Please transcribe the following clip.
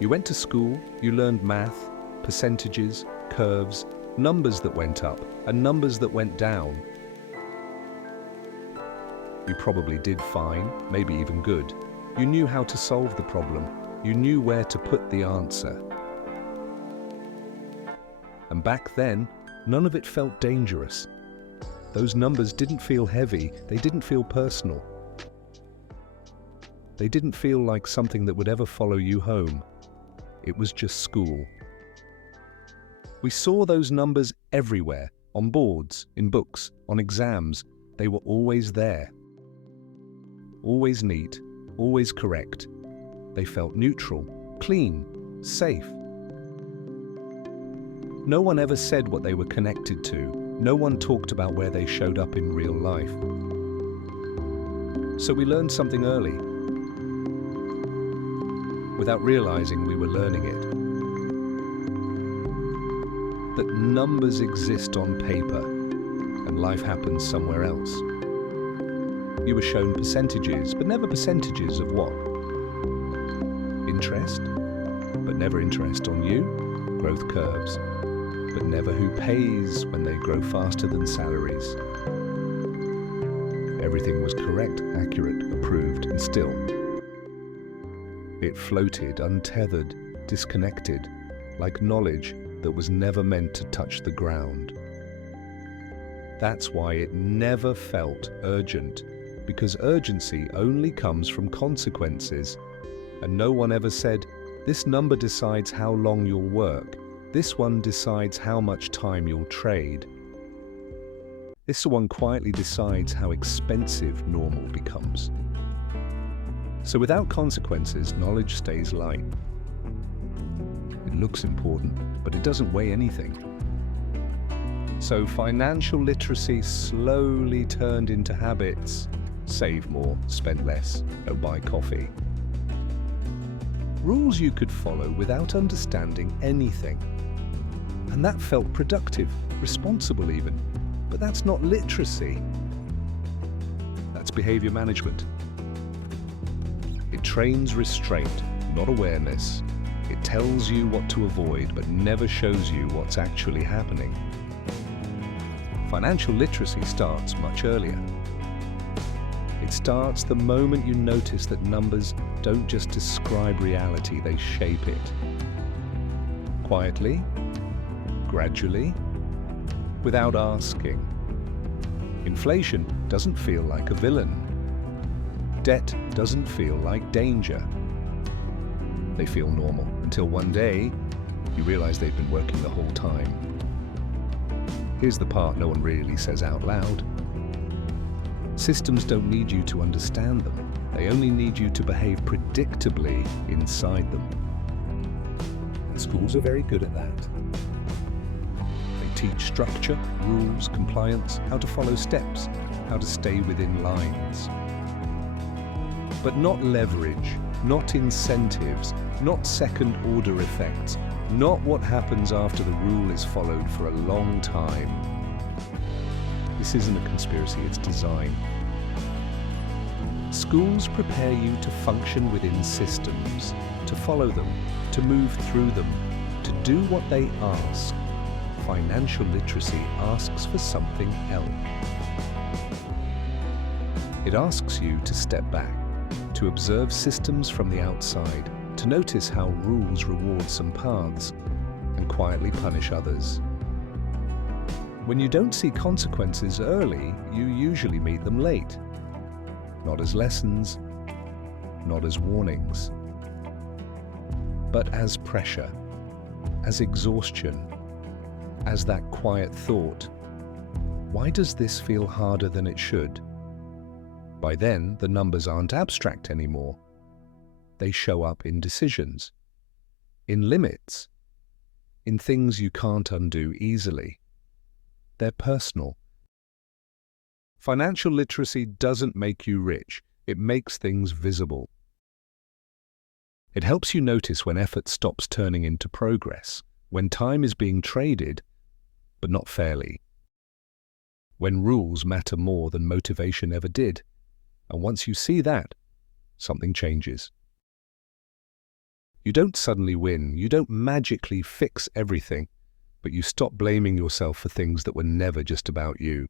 You went to school, you learned math, percentages, curves, numbers that went up and numbers that went down. You probably did fine, maybe even good. You knew how to solve the problem. You knew where to put the answer. And back then, none of it felt dangerous. Those numbers didn't feel heavy, they didn't feel personal. They didn't feel like something that would ever follow you home. It was just school. We saw those numbers everywhere, on boards, in books, on exams. They were always there. Always neat, always correct. They felt neutral, clean, safe. No one ever said what they were connected to. No one talked about where they showed up in real life. So we learned something early, without realizing we were learning it. That numbers exist on paper, and life happens somewhere else. You were shown percentages, but never percentages of what? Interest, but never interest on you. Growth curves, but never who pays when they grow faster than salaries. Everything was correct, accurate, approved, and still it floated, untethered, disconnected, like knowledge that was never meant to touch the ground. That's why it never felt urgent, because urgency only comes from consequences. And no one ever said, this number decides how long you'll work. This one decides how much time you'll trade. This one quietly decides how expensive normal becomes. So without consequences, knowledge stays light. It looks important, but it doesn't weigh anything. So financial literacy slowly turned into habits. Save more, spend less, don't buy coffee. Rules you could follow without understanding anything. And that felt productive, responsible even. But that's not literacy. That's behavior management. It trains restraint, not awareness. It tells you what to avoid, but never shows you what's actually happening. Financial literacy starts much earlier. It starts the moment you notice that numbers don't just describe reality, they shape it. Quietly, gradually, without asking. Inflation doesn't feel like a villain. Debt doesn't feel like danger. They feel normal until one day you realize they've been working the whole time. Here's the part no one really says out loud. Systems don't need you to understand them. They only need you to behave predictably inside them. And schools are very good at that. They teach structure, rules, compliance, how to follow steps, how to stay within lines. But not leverage, not incentives, not second-order effects, not what happens after the rule is followed for a long time. This isn't a conspiracy, it's design. Schools prepare you to function within systems, to follow them, to move through them, to do what they ask. Financial literacy asks for something else. It asks you to step back, to observe systems from the outside, to notice how rules reward some paths and quietly punish others. When you don't see consequences early, you usually meet them late. Not as lessons, not as warnings, but as pressure, as exhaustion, as that quiet thought. Why does this feel harder than it should? By then, the numbers aren't abstract anymore. They show up in decisions, in limits, in things you can't undo easily. They're personal. Financial literacy doesn't make you rich, it makes things visible. It helps you notice when effort stops turning into progress, when time is being traded, but not fairly. When rules matter more than motivation ever did. And once you see that, something changes. You don't suddenly win, you don't magically fix everything, but you stop blaming yourself for things that were never just about you.